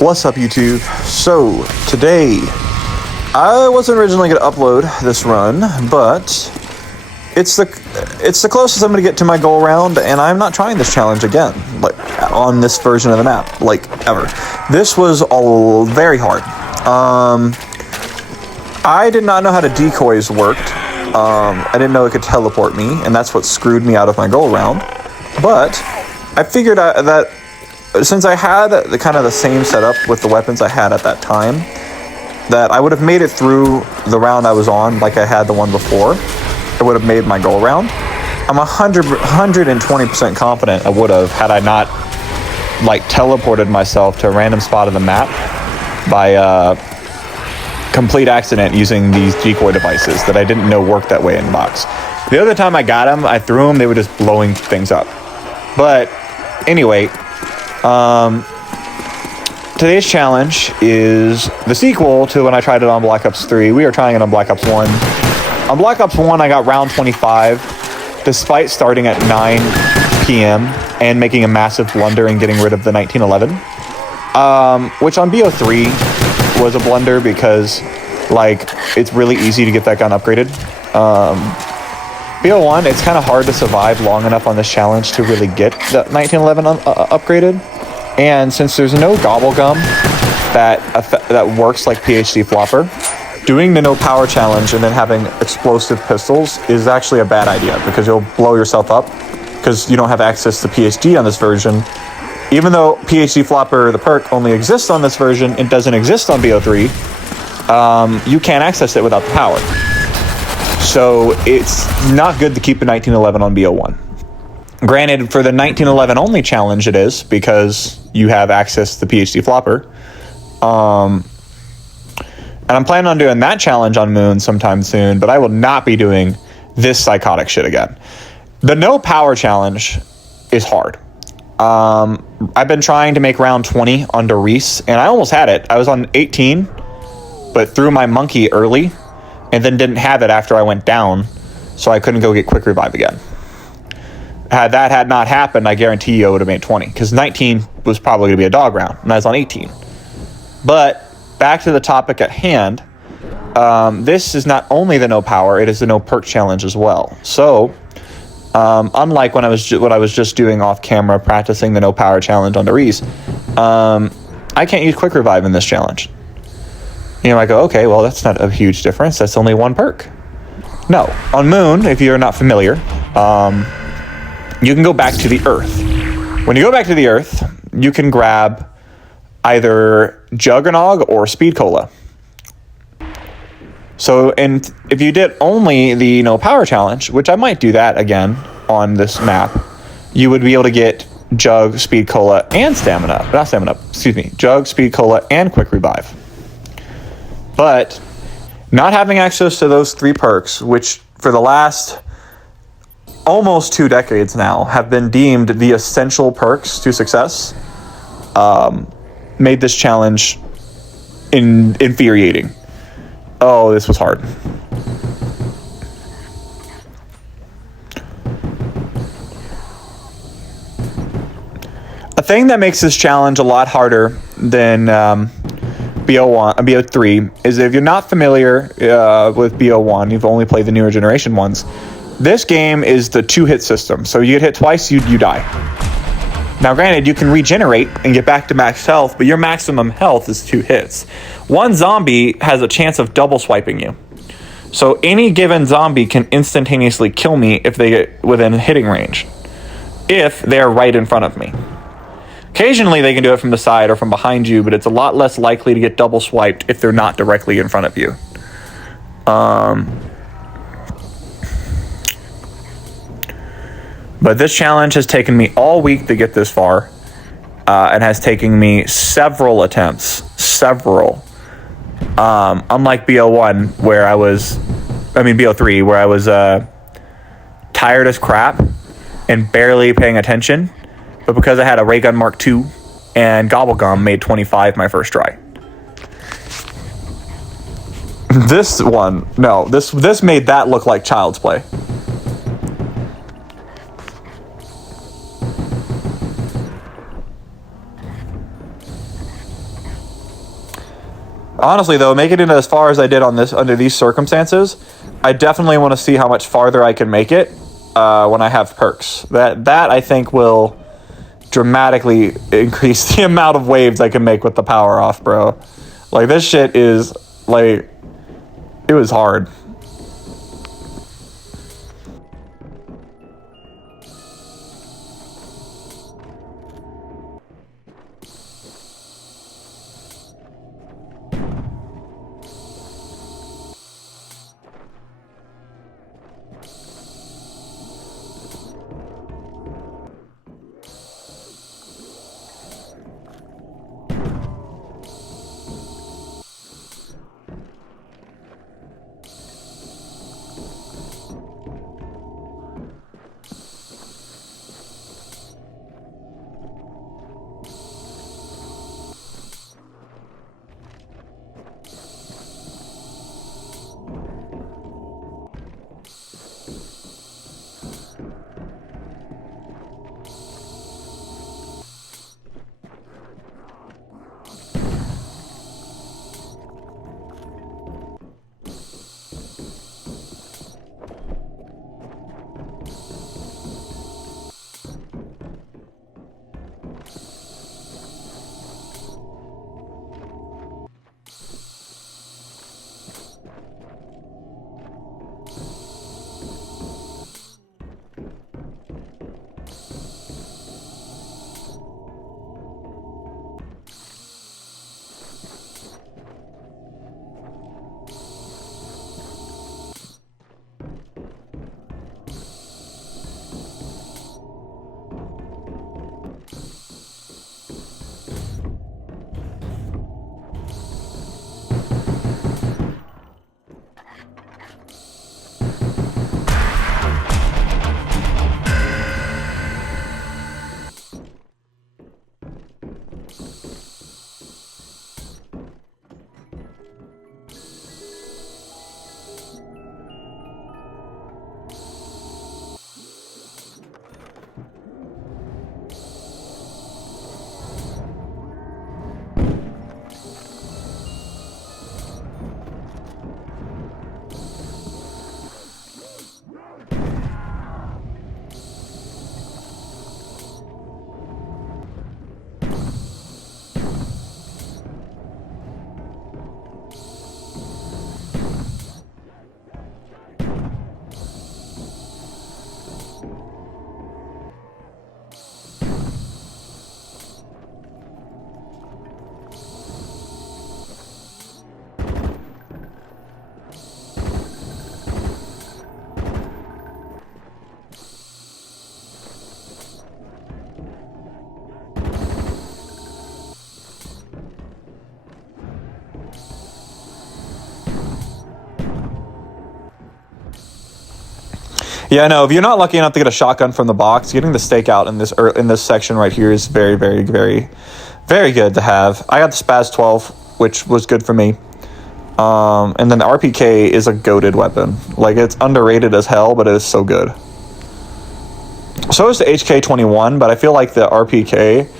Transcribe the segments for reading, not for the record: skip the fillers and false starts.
What's up, YouTube? So today I wasn't originally going to upload this run, but it's the closest I'm going to get to my goal round, and I'm not trying this challenge again, like on this version of the map, like ever. This was all very hard. I did not know how the decoys worked. I didn't know it could teleport me, and that's what screwed me out of my goal round. But I figured out that since I had the same setup with the weapons I had at that time, that I would have made it through the round I was on like I had the one before. It would have made my goal round. I'm 120% confident I would have, had I not like teleported myself to a random spot of the map by complete accident using these decoy devices that I didn't know worked that way in the box. The other time I got them, I threw them, they were just blowing things up. But anyway, today's challenge is the sequel to when I tried it on Black Ops 3. We are trying it on Black Ops 1. On Black Ops 1, I got round 25, despite starting at 9 p.m. and making a massive blunder and getting rid of the 1911. Which on BO3 was a blunder because, like, it's really easy to get that gun upgraded. BO1, it's kind of hard to survive long enough on this challenge to really get the 1911 upgraded. And since there's no gobblegum that works like PhD flopper, doing the no power challenge and then having explosive pistols is actually a bad idea, because you'll blow yourself up because you don't have access to PhD on this version. Even though PhD flopper, the perk, only exists on this version, it doesn't exist on BO3. You can't access it without the power. So it's not good to keep the 1911 on BO1. Granted, for the 1911 only challenge it is, because you have access to PhD flopper. And I'm planning on doing that challenge on Moon sometime soon, but I will not be doing this psychotic shit again. The no power challenge is hard. I've been trying to make round 20 on Reese, and I almost had it. I was on 18, but threw my monkey early, and then didn't have it after I went down, so I couldn't go get quick revive again. Had that not happened, I guarantee you I would have made 20, because 19 was probably going to be a dog round, and I was on 18. But back to the topic at hand, this is not only the no power, it is the no perk challenge as well. So, unlike when I was just doing off camera practicing the no power challenge on Reese, I can't use quick revive in this challenge. You know, I go, okay, well, that's not a huge difference. That's only one perk. No. On Moon, if you're not familiar, you can go back to the Earth. When you go back to the Earth, you can grab either Juggernog or Speed Cola. So, and if you did only the no power challenge, which I might do that again on this map, you would be able to get Jug, Speed Cola, and Jug, Speed Cola, and Quick Revive. But not having access to those three perks, which for the last almost 2 decades now have been deemed the essential perks to success, made this challenge infuriating. Oh, this was hard. A thing that makes this challenge a lot harder than BO3 is, if you're not familiar with BO1, you've only played the newer generation ones, this game is the 2-hit system. So you get hit twice, you die. Now granted, you can regenerate and get back to max health, but your maximum health is 2 hits. One zombie has a chance of double swiping you. So any given zombie can instantaneously kill me if they get within hitting range, if they're right in front of me. Occasionally they can do it from the side or from behind you, but it's a lot less likely to get double swiped if they're not directly in front of you. But this challenge has taken me all week to get this far, and has taken me several attempts. Unlike BO3, where I was tired as crap and barely paying attention, but because I had a ray gun Mark II and Gobblegum, made 25 my first try. This made that look like child's play. Honestly, though, making it as far as I did on this under these circumstances, I definitely want to see how much farther I can make it when I have perks. That I think will dramatically increase the amount of waves I can make with the power off, bro. Like, this shit is, like, it was hard. Yeah, no. If you're not lucky enough to get a shotgun from the box, getting the stakeout in this section right here is very, very, very, very good to have. I got the Spaz 12, which was good for me. And then the RPK is a goated weapon. Like, it's underrated as hell, but it is so good. So is the HK21, but I feel like the RPK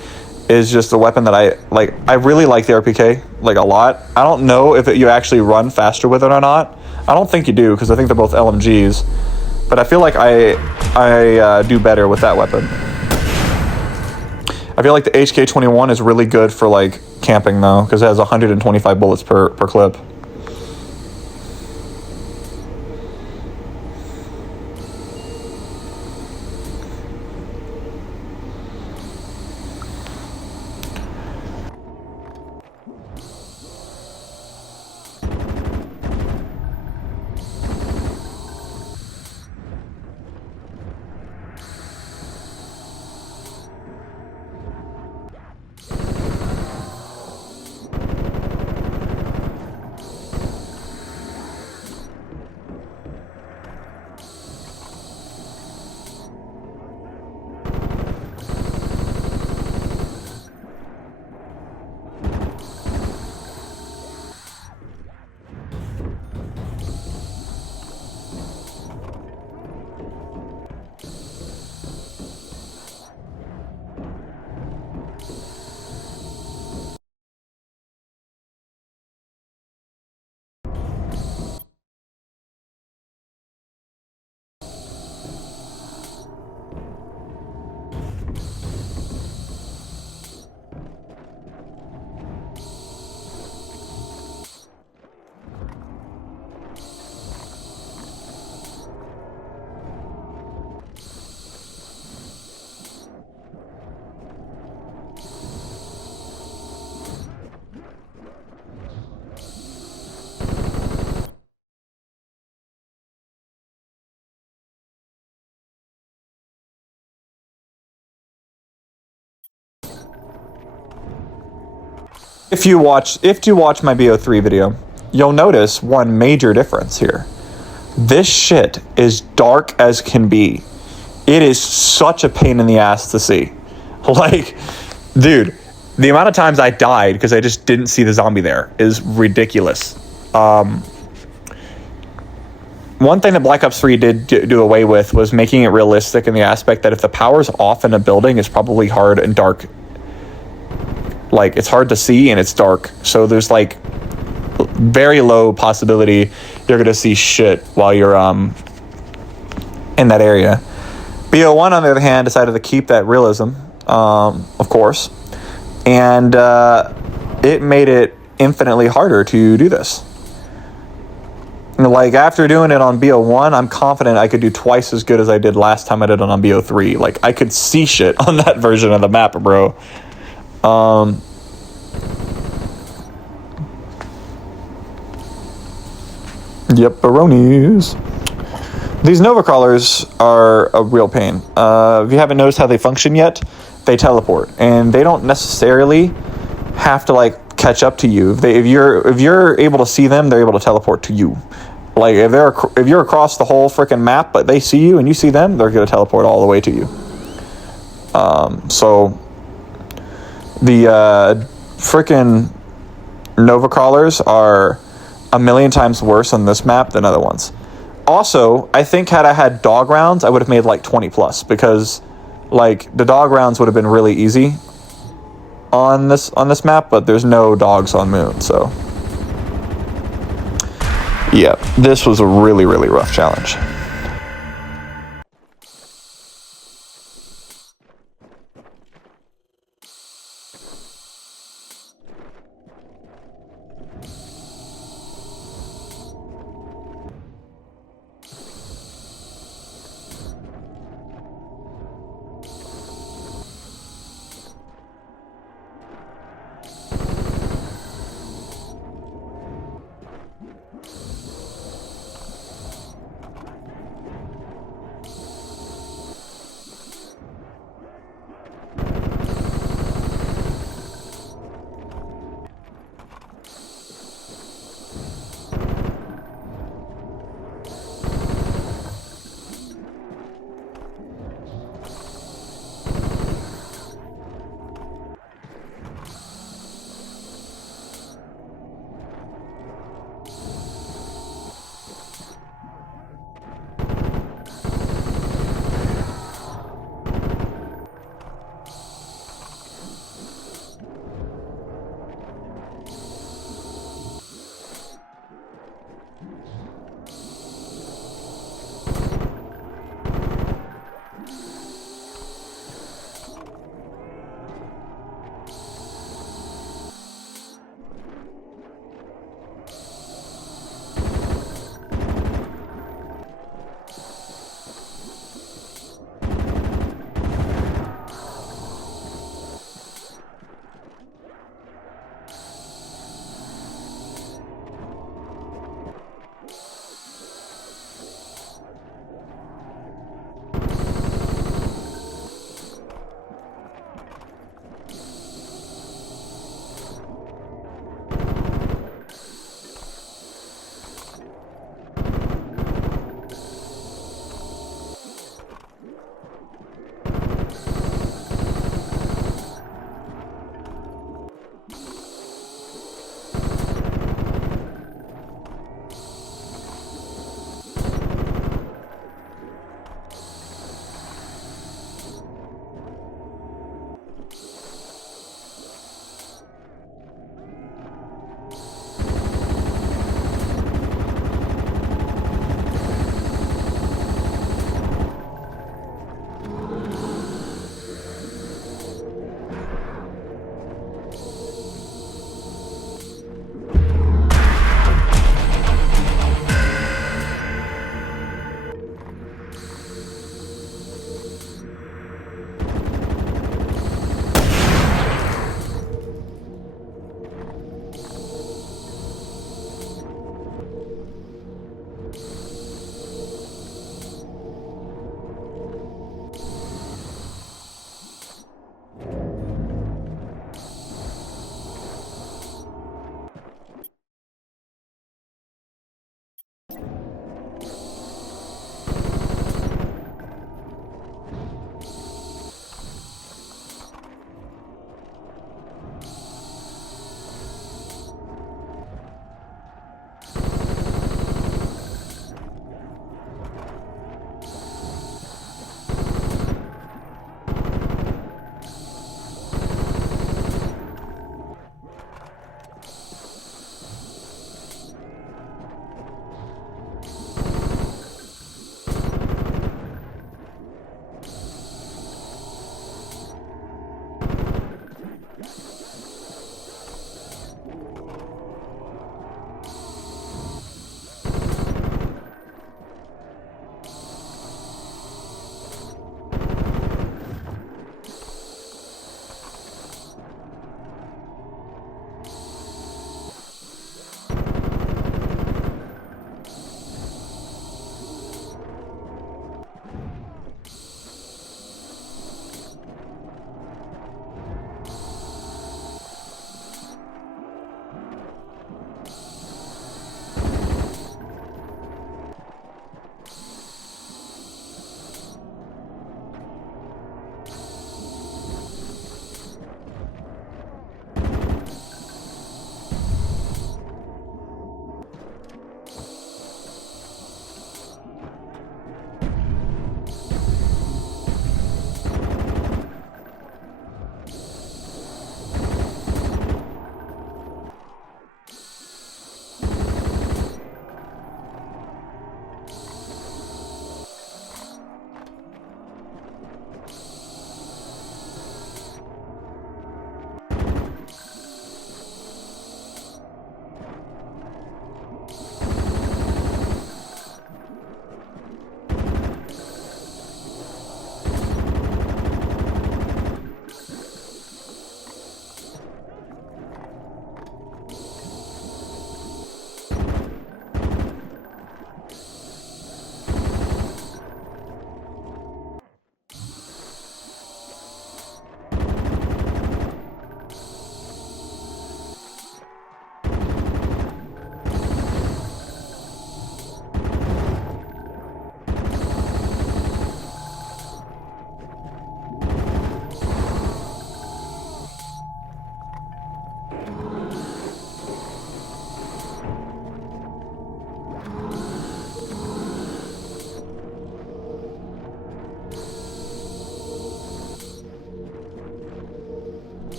is just a weapon that I like. I really like the RPK, like, a lot. I don't know if you actually run faster with it or not. I don't think you do, because I think they're both LMGs. But I feel like I do better with that weapon. I feel like the HK21 is really good for, like, camping, though, because it has 125 bullets per clip. If you watch my BO3 video, you'll notice one major difference here. This shit is dark as can be. It is such a pain in the ass to see. Like, dude, the amount of times I died because I just didn't see the zombie there is ridiculous. One thing that Black Ops 3 did do away with was making it realistic in the aspect that if the power's off in a building, it's probably hard and dark. Like, it's hard to see and it's dark. So there's like very low possibility you're gonna see shit while you're in that area. BO1, on the other hand, decided to keep that realism, of course, and it made it infinitely harder to do this. Like, after doing it on BO1, I'm confident I could do twice as good as I did last time I did it on BO3. Like, I could see shit on that version of the map, bro. Yep, baronies. These Nova Crawlers are a real pain. If you haven't noticed how they function yet, they teleport, and they don't necessarily have to like catch up to you. If you're able to see them, they're able to teleport to you. Like, if you're across the whole freaking map, but they see you and you see them, they're gonna teleport all the way to you. So the freaking Nova Crawlers are a million times worse on this map than other ones. Also, I think had I had dog rounds, I would have made like 20 plus, because like the dog rounds would have been really easy on this map, but there's no dogs on Moon, so yeah, this was a really, really rough challenge.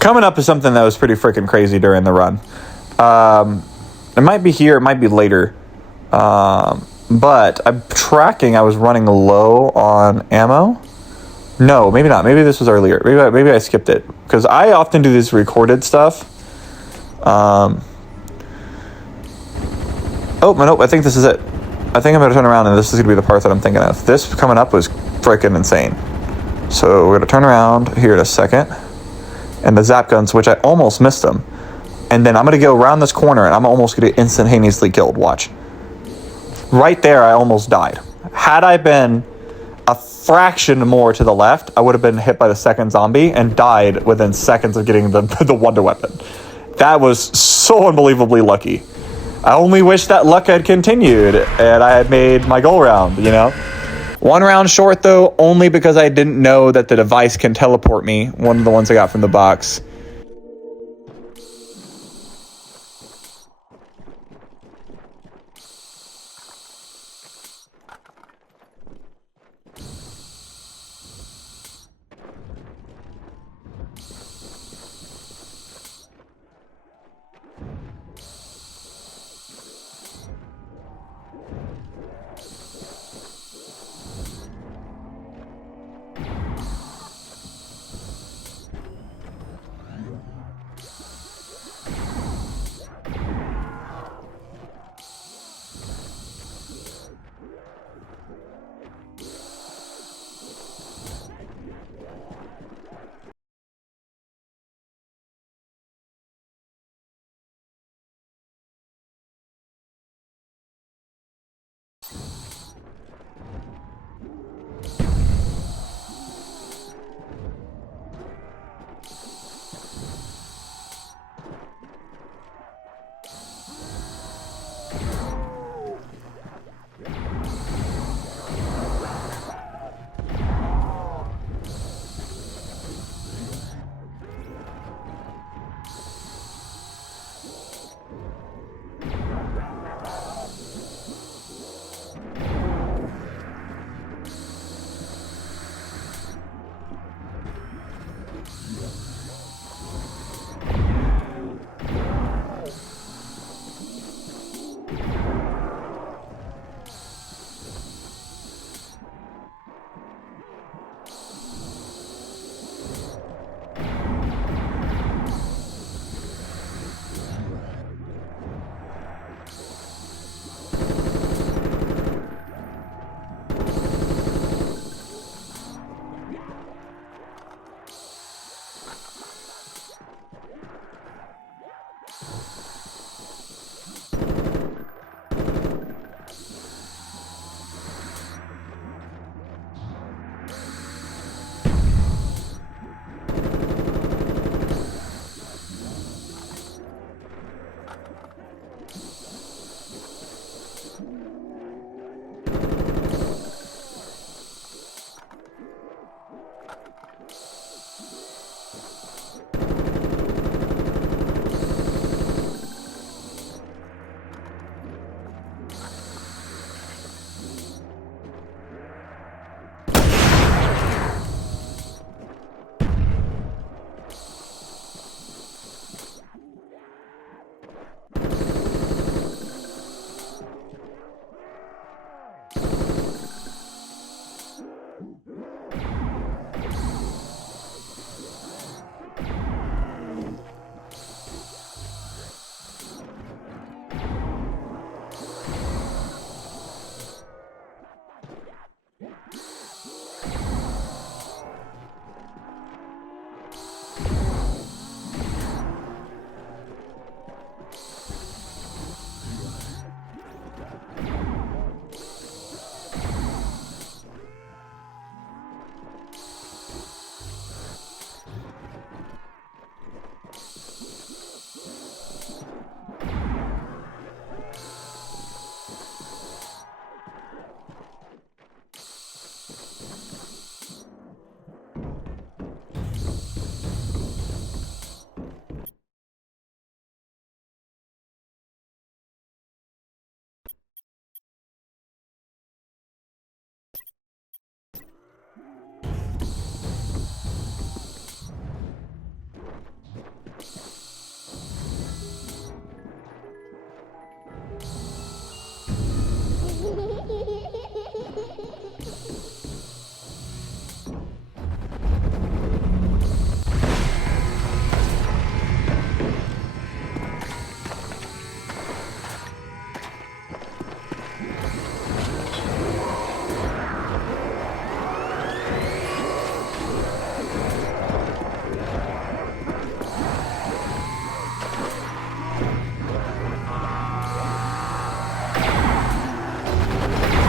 Coming up is something that was pretty freaking crazy during the run. It might be here, it might be later. But I'm tracking, I was running low on ammo. No, maybe not. Maybe this was earlier. Maybe I skipped it. Because I often do this recorded stuff. Oh, nope, I think this is it. I think I'm going to turn around and this is going to be the part that I'm thinking of. This coming up was freaking insane. So we're going to turn around here in a second. And the zap guns, which I almost missed them. And then I'm going to go around this corner and I'm almost going to get instantaneously killed. Watch. Right there, I almost died. Had I been a fraction more to the left, I would have been hit by the second zombie and died within seconds of getting the wonder weapon. That was so unbelievably lucky. I only wish that luck had continued and I had made my goal round, you know? One round short, though, only because I didn't know that the device can teleport me, one of the ones I got from the box.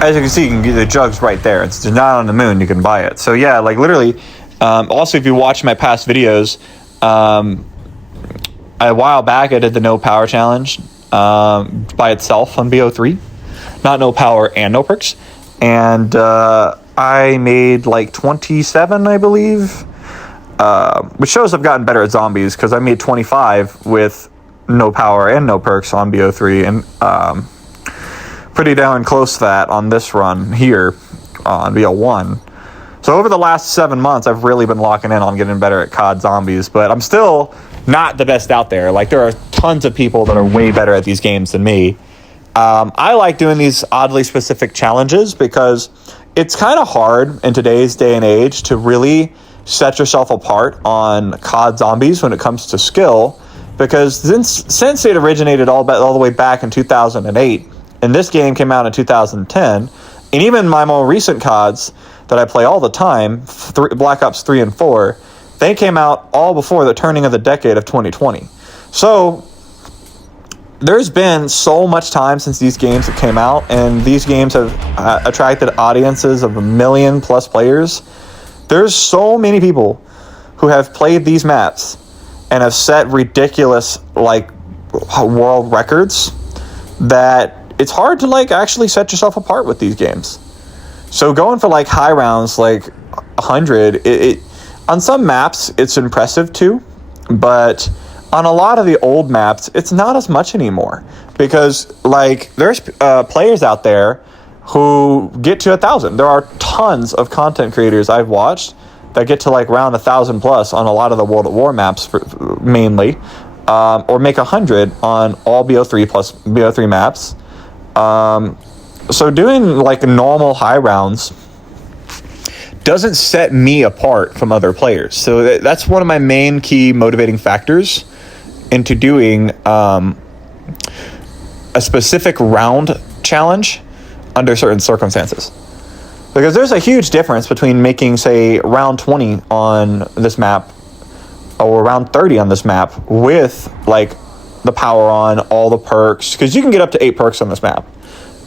as you can see, you can get the jugs right there. It's not on the moon. You can buy it. So yeah, like literally. Also, if you watch my past videos, a while back I did the no power challenge by itself on BO3, not no power and no perks, and I made like 27, I believe, which shows I've gotten better at zombies because I made 25 with no power and no perks on BO3, and pretty down close to that on this run here on BO1. So over the last 7 months, I've really been locking in on getting better at COD zombies, but I'm still not the best out there. Like, there are tons of people that are way better at these games than me. I like doing these oddly specific challenges because it's kind of hard in today's day and age to really set yourself apart on COD zombies when it comes to skill, because since it originated all the way back in 2008, and this game came out in 2010, and even my more recent CODs that I play all the time, Black Ops 3 and 4, they came out all before the turning of the decade of 2020. So there's been so much time since these games have came out, and these games have attracted audiences of 1 million plus players. There's so many people who have played these maps and have set ridiculous like world records that it's hard to like actually set yourself apart with these games. So going for like high rounds, like 100, it on some maps it's impressive too, but on a lot of the old maps it's not as much anymore, because like there's players out there who get to 1,000. There are tons of content creators I've watched that get to like round 1,000 plus on a lot of the World at War maps mainly, or make 100 on all BO3 plus BO3 maps. So doing like normal high rounds doesn't set me apart from other players. So that's one of my main key motivating factors into doing a specific round challenge under certain circumstances. Because there's a huge difference between making, say, round 20 on this map or round 30 on this map with like the power on, all the perks, because you can get up to 8 perks on this map.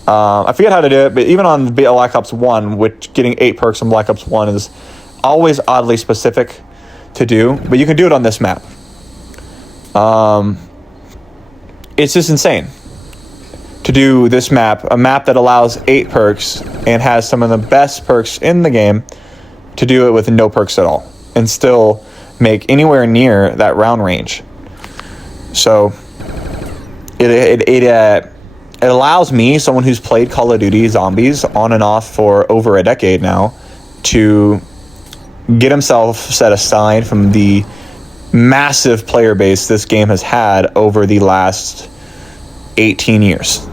I forget how to do it, but even on Black Ops 1, which getting 8 perks on Black Ops 1 is always oddly specific to do, but you can do it on this map. It's just insane to do this map, a map that allows 8 perks and has some of the best perks in the game, to do it with no perks at all and still make anywhere near that round range. So it allows me, someone who's played Call of Duty Zombies on and off for over a decade now, to get himself set aside from the massive player base this game has had over the last 18 years.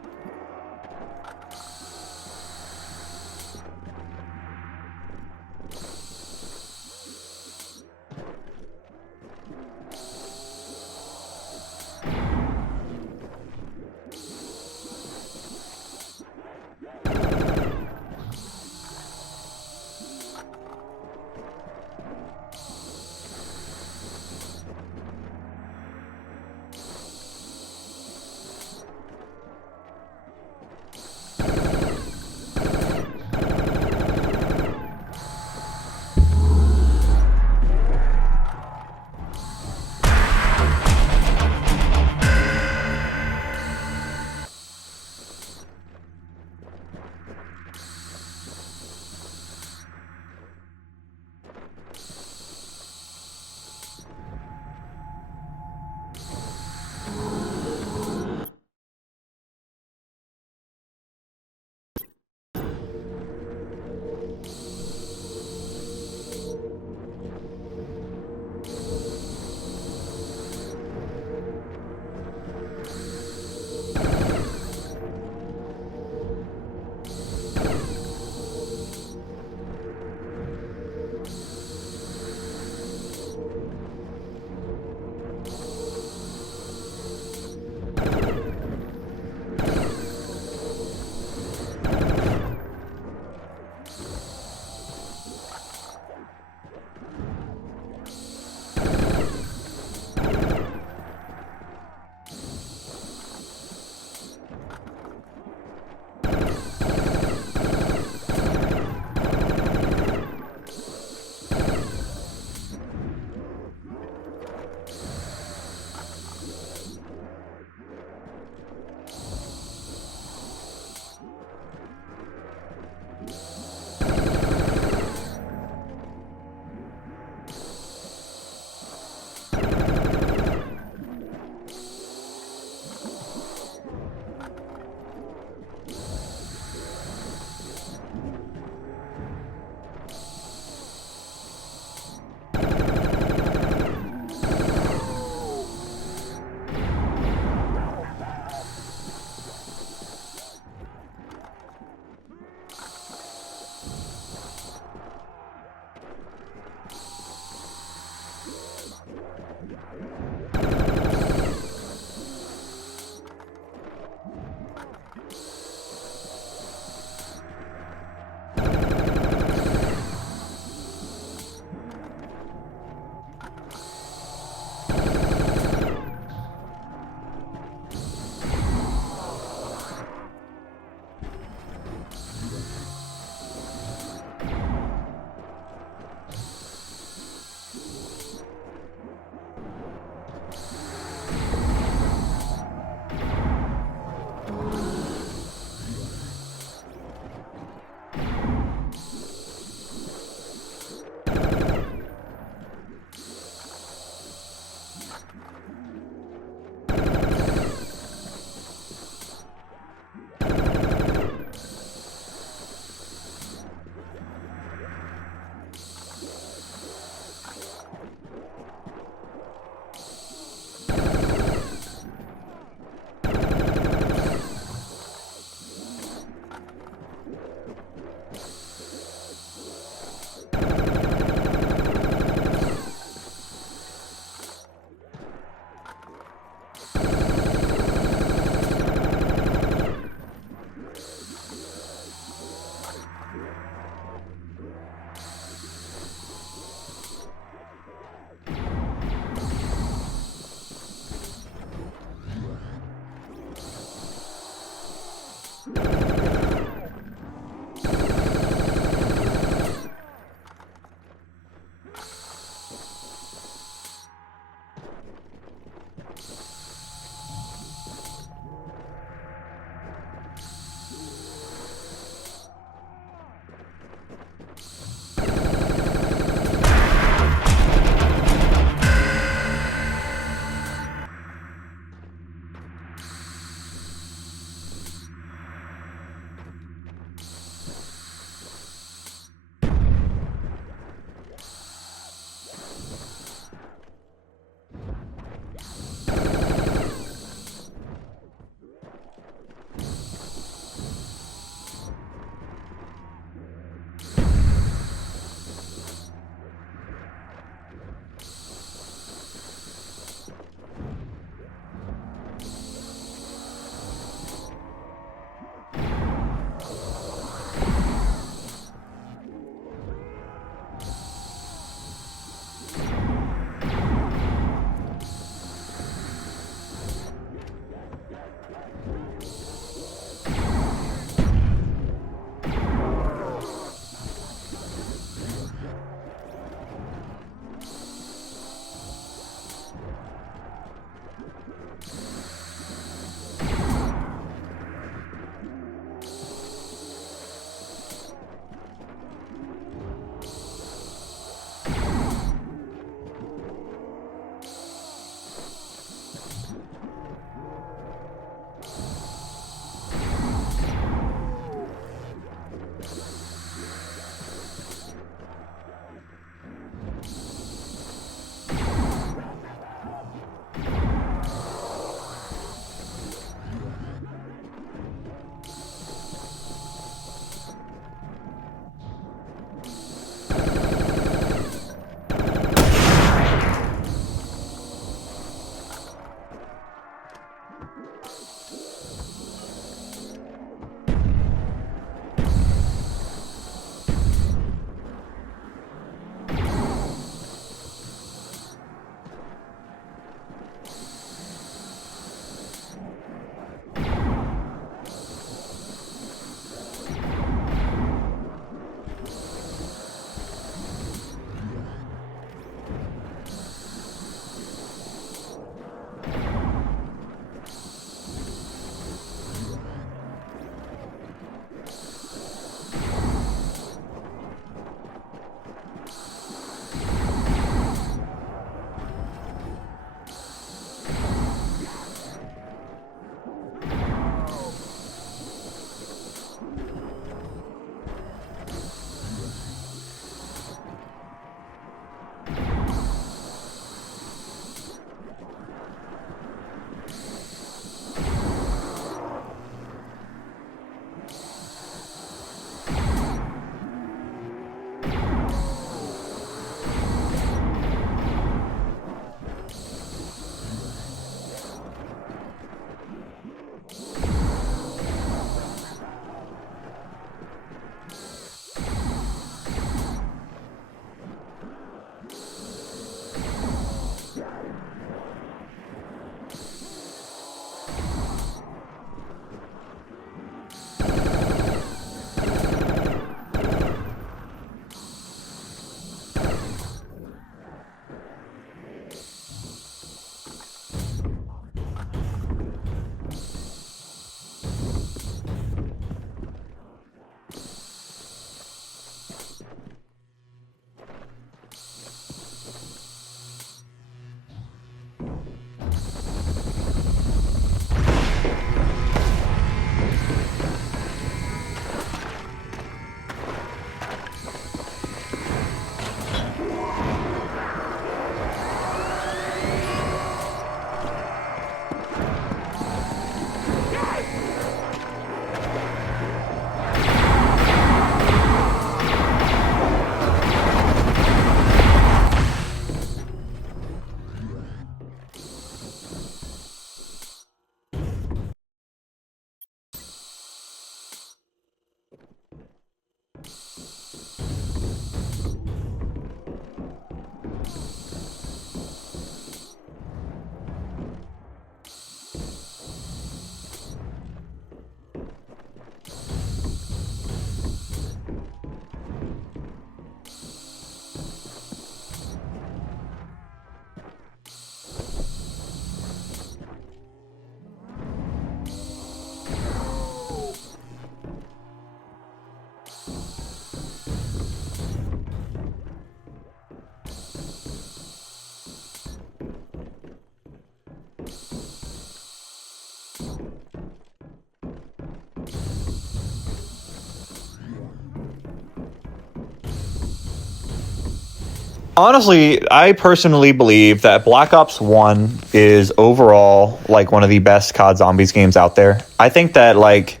Honestly, I personally believe that Black Ops 1 is overall like one of the best COD Zombies games out there. I think that like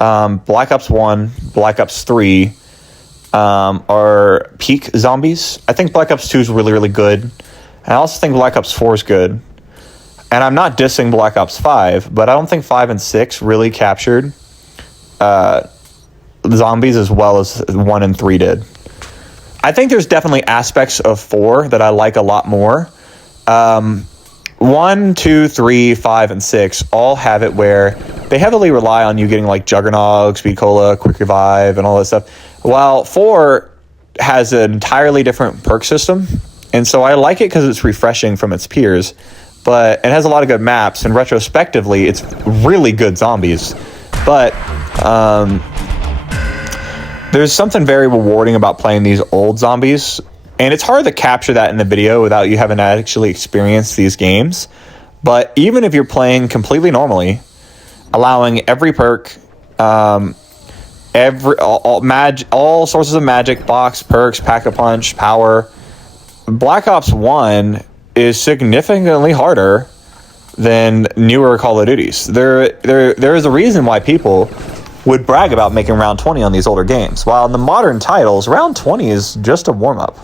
Black Ops 1, Black Ops 3 are peak zombies. I think Black Ops 2 is really, really good. And I also think Black Ops 4 is good. And I'm not dissing Black Ops 5, but I don't think 5 and 6 really captured zombies as well as 1 and 3 did. I think there's definitely aspects of 4 that I like a lot more. 1, 2, 3, 5, and 6 all have it where they heavily rely on you getting like Juggernog, Speed Cola, Quick Revive, and all that stuff. While 4 has an entirely different perk system. And so I like it because it's refreshing from its peers. But it has a lot of good maps, and retrospectively, it's really good zombies. But there's something very rewarding about playing these old zombies, and it's hard to capture that in the video without you having actually experienced these games. But even if you're playing completely normally, allowing every perk, all sources of magic, box, perks, pack-a-punch, power, Black Ops 1 is significantly harder than newer Call of Duties. There is a reason why people would brag about making round 20 on these older games, while in the modern titles, round 20 is just a warm-up.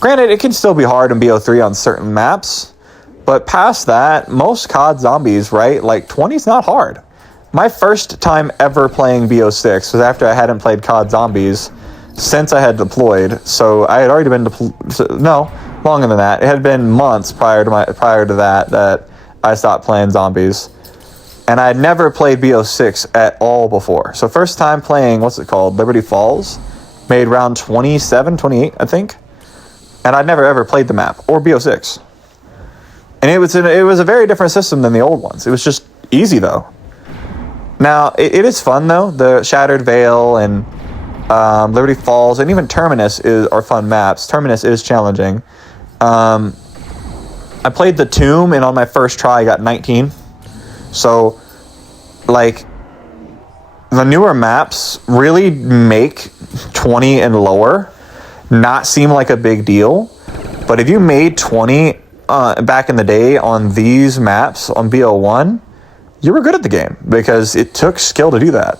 Granted, it can still be hard in BO3 on certain maps, but past that, most COD zombies, right, like 20's not hard. My first time ever playing BO6 was after I hadn't played COD Zombies since I had deployed, so I had already been longer than that. It had been months prior to that I stopped playing zombies. And I had never played BO6 at all before. So first time playing, what's it called? Liberty Falls. Made round 27, 28, I think. And I'd never ever played the map, or BO6. And it was a very different system than the old ones. It was just easy, though. Now, it is fun, though. The Shattered Veil and Liberty Falls, and even Terminus are fun maps. Terminus is challenging. I played the Tomb, and on my first try, I got 19. So, like, the newer maps really make 20 and lower not seem like a big deal. But if you made 20 back in the day on these maps on BO1, you were good at the game because it took skill to do that.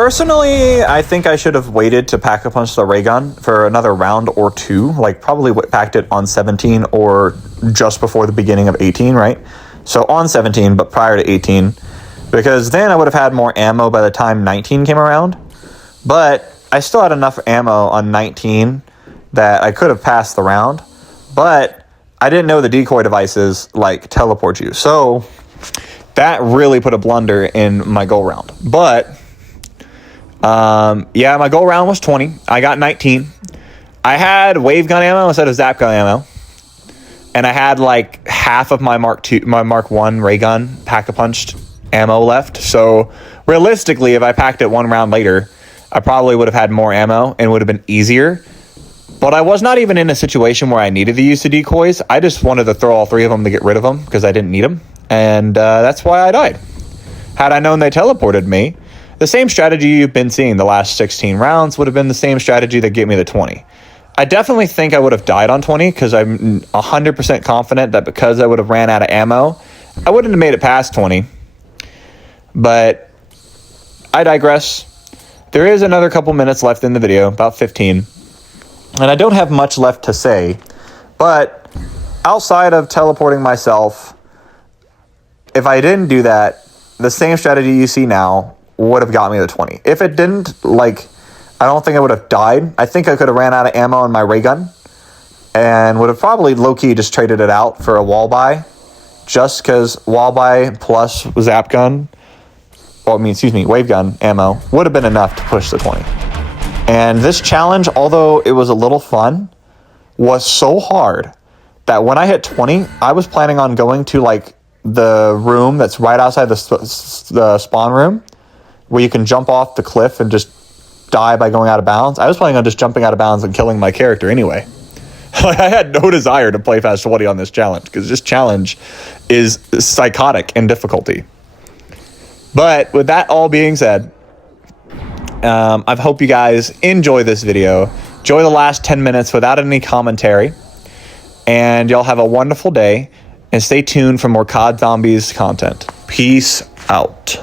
Personally, I think I should have waited to pack a punch the ray gun for another round or two, like probably packed it on 17 or just before the beginning of 18, right? So on 17, but prior to 18, because then I would have had more ammo by the time 19 came around. But I still had enough ammo on 19 that I could have passed the round, but I didn't know the decoy devices like teleport you. So that really put a blunder in my goal round. But yeah, my goal round was 20. I got 19. I had wave gun ammo instead of zap gun ammo. And I had like half of my Mark 1 ray gun pack-a-punched ammo left. So realistically, if I packed it one round later, I probably would have had more ammo and would have been easier. But I was not even in a situation where I needed to use the decoys. I just wanted to throw all three of them to get rid of them because I didn't need them. And that's why I died. Had I known they teleported me, the same strategy you've been seeing the last 16 rounds would have been the same strategy that gave me the 20. I definitely think I would have died on 20 because I'm 100% confident that because I would have ran out of ammo, I wouldn't have made it past 20. But I digress. There is another couple minutes left in the video, about 15. And I don't have much left to say, but outside of teleporting myself, if I didn't do that, the same strategy you see now would have got me the 20. If it didn't, like, I don't think I would have died. I think I could have ran out of ammo on my ray gun and would have probably low-key just traded it out for a wall buy, just because wall buy plus zap gun, wave gun ammo would have been enough to push the 20. And this challenge, although it was a little fun, was so hard that when I hit 20, I was planning on going to like the room that's right outside the spawn room where you can jump off the cliff and just die by going out of bounds. I was planning on just jumping out of bounds and killing my character anyway. Like, I had no desire to play fast 20 on this challenge because this challenge is psychotic in difficulty. But with that all being said, I hope you guys enjoy this video. Enjoy the last 10 minutes without any commentary. And y'all have a wonderful day. And stay tuned for more COD Zombies content. Peace out.